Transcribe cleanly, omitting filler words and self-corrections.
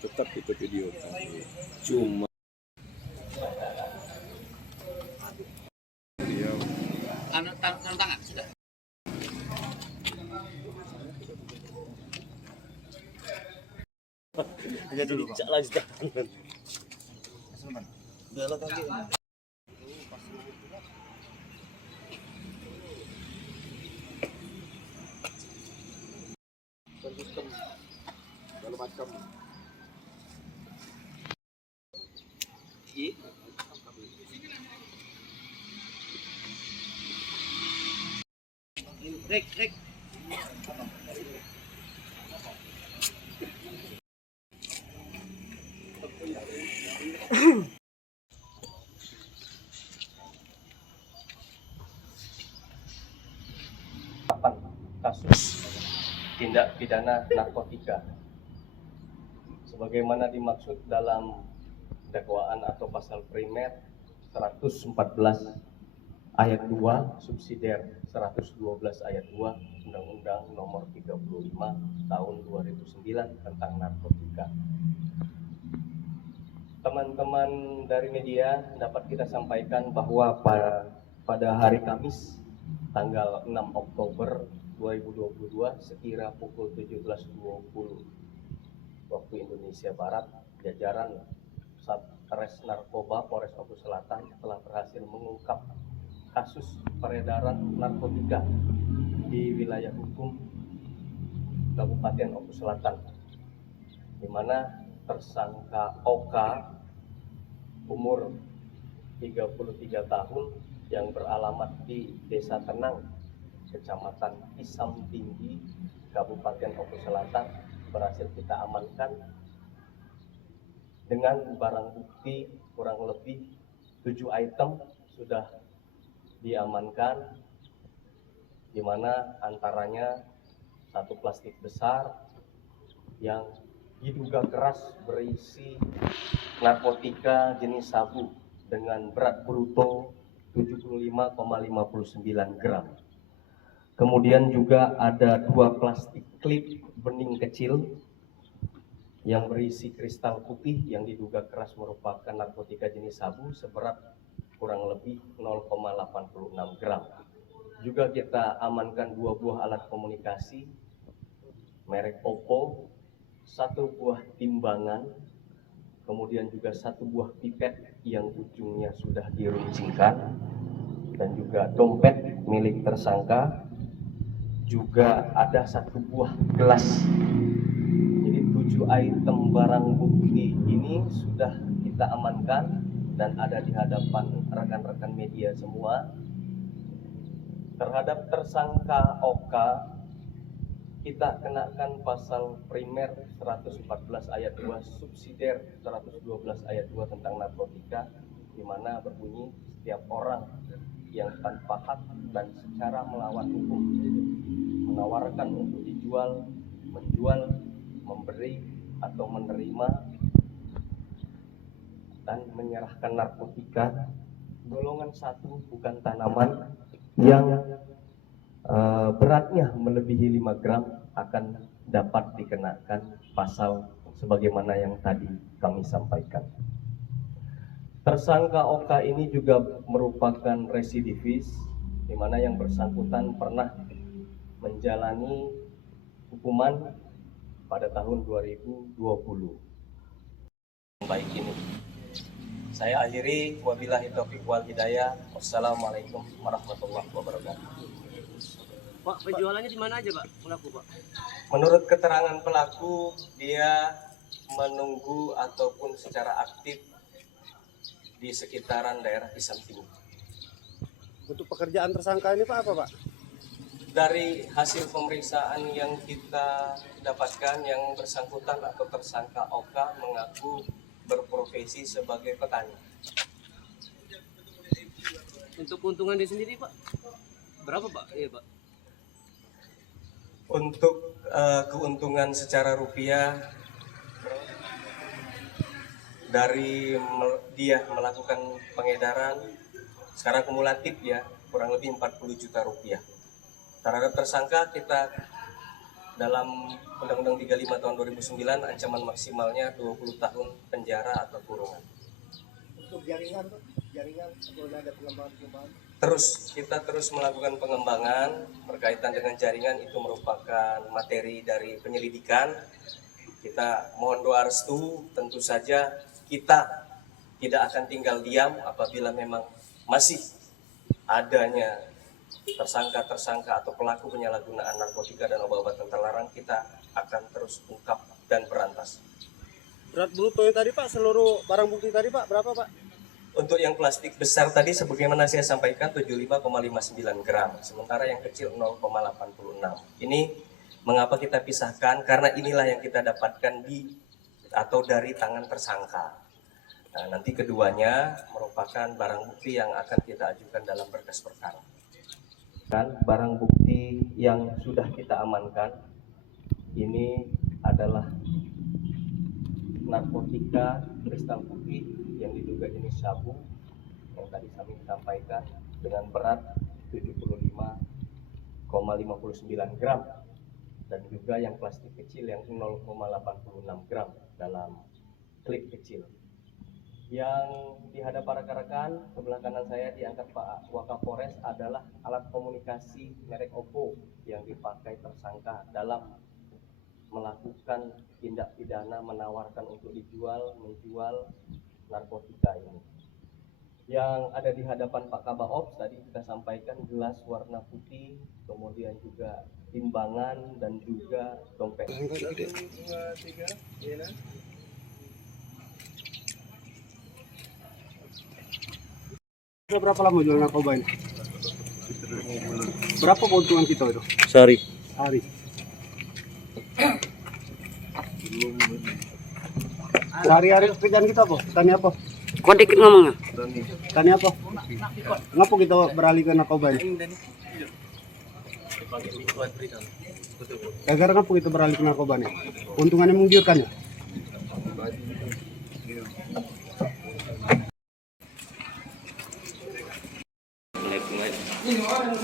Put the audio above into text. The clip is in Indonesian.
tetap itu videokan. Cuma beliau tangan sudah. Aja dulu, Pak. Lagi tangan. Udah lah kaki. sistem segala macam. Rek. Kasus tindak pidana narkotika sebagaimana dimaksud dalam dakwaan atau pasal primer 114 ayat 2 subsidiar 112 ayat 2 Undang-Undang Nomor 35 Tahun 2009 tentang narkotika. Teman-teman dari media dapat kita sampaikan bahwa pada hari Kamis tanggal 6 Oktober 2022 sekira pukul 17.20 waktu Indonesia Barat, jajaran Satres Narkoba Polres Oku Selatan telah berhasil mengungkap kasus peredaran narkotika di wilayah hukum Kabupaten Oku Selatan, di mana tersangka OK umur 33 tahun yang beralamat di Desa Tenang, Kecamatan Isam Tinggi, Kabupaten Oku Selatan berhasil kita amankan dengan barang bukti kurang lebih 7 item sudah diamankan, di mana antaranya satu plastik besar yang diduga keras berisi narkotika jenis sabu dengan berat bruto 75,59 gram. Kemudian juga ada 2 plastik klip bening kecil yang berisi kristal putih yang diduga keras merupakan narkotika jenis sabu seberat kurang lebih 0,86 gram. Juga kita amankan 2 buah alat komunikasi merek Oppo, 1 buah timbangan, kemudian juga 1 buah pipet yang ujungnya sudah diruncingkan, dan juga dompet milik tersangka. Juga ada 1 buah gelas. Jadi 7 item barang bukti ini sudah kita amankan dan ada di hadapan rekan-rekan media semua. Terhadap tersangka OK kita kenakan pasal primer 114 ayat 2 subsidiar 112 ayat 2 tentang narkotika, di mana berbunyi setiap orang yang tanpa hak dan secara melawan hukum menawarkan untuk dijual, menjual, memberi atau menerima dan menyerahkan narkotika golongan 1 bukan tanaman yang beratnya melebihi 5 gram akan dapat dikenakan pasal sebagaimana yang tadi kami sampaikan. Tersangka OK ini juga merupakan residivis, di mana yang bersangkutan pernah menjalani hukuman pada tahun 2020. Baik ini. Saya akhiri, wabillahi taufiq wal hidayah. Wassalamualaikum warahmatullahi wabarakatuh. Pak, penjualannya di mana aja, Pak? Pelaku, Pak? Menurut keterangan pelaku, dia menunggu ataupun secara aktif di sekitaran daerah Isam Tinggi. Untuk pekerjaan tersangka ini Pak apa Pak? Dari hasil pemeriksaan yang kita dapatkan, yang bersangkutan atau tersangka OK mengaku berprofesi sebagai petani. Untuk keuntungan dia sendiri, Pak? Berapa, Pak? Iya, Pak. Untuk keuntungan secara rupiah dari dia melakukan pengedaran secara kumulatif ya kurang lebih 40 juta rupiah. Terhadap tersangka kita dalam Undang-Undang 35 tahun 2009 ancaman maksimalnya 20 tahun penjara atau kurungan. Untuk jaringan Pak, jaringan atau ada pengembangan? Kita terus melakukan pengembangan berkaitan dengan jaringan, itu merupakan materi dari penyelidikan. Kita mohon doa restu, tentu saja kita tidak akan tinggal diam apabila memang masih adanya tersangka atau pelaku penyalahgunaan narkotika dan obat-obatan terlarang. Kita akan terus ungkap dan berantas. Berat bruto yang tadi Pak, seluruh barang bukti tadi Pak, berapa Pak? Untuk yang plastik besar tadi sebagaimana saya sampaikan 75,59 gram, sementara yang kecil 0,86. Ini mengapa kita pisahkan? Karena inilah yang kita dapatkan dari tangan tersangka. Nah, nanti keduanya merupakan barang bukti yang akan kita ajukan dalam berkas perkara. Dan barang bukti yang sudah kita amankan ini adalah narkotika kristal putih yang diduga jenis sabu yang tadi kami sampaikan dengan berat 75,59 gram, dan juga yang plastik kecil yang 0,86 gram dalam klip kecil. Yang dihadap para rekan sebelah kanan saya diangkat Pak Wakapolres adalah alat komunikasi merek Oppo yang dipakai tersangka dalam melakukan tindak pidana menawarkan untuk menjual narkotika ini. Yang ada di hadapan Pak Kabaops tadi kita sampaikan gelas warna putih, kemudian juga timbangan dan juga dompet. Sudah berapa lama jual narkoba ini? Berapa keuntungan kita itu? Sorry. Hari. Sehari-hari pekerjaan kita apa? Tani apa? Kontek ngomongnya. Tani apa? Ngapa kita beralih ke narkoba ini? Gara-gara ngapa kita beralih ke narkoba ini? Untungannya menggiurkan ya? Ini orang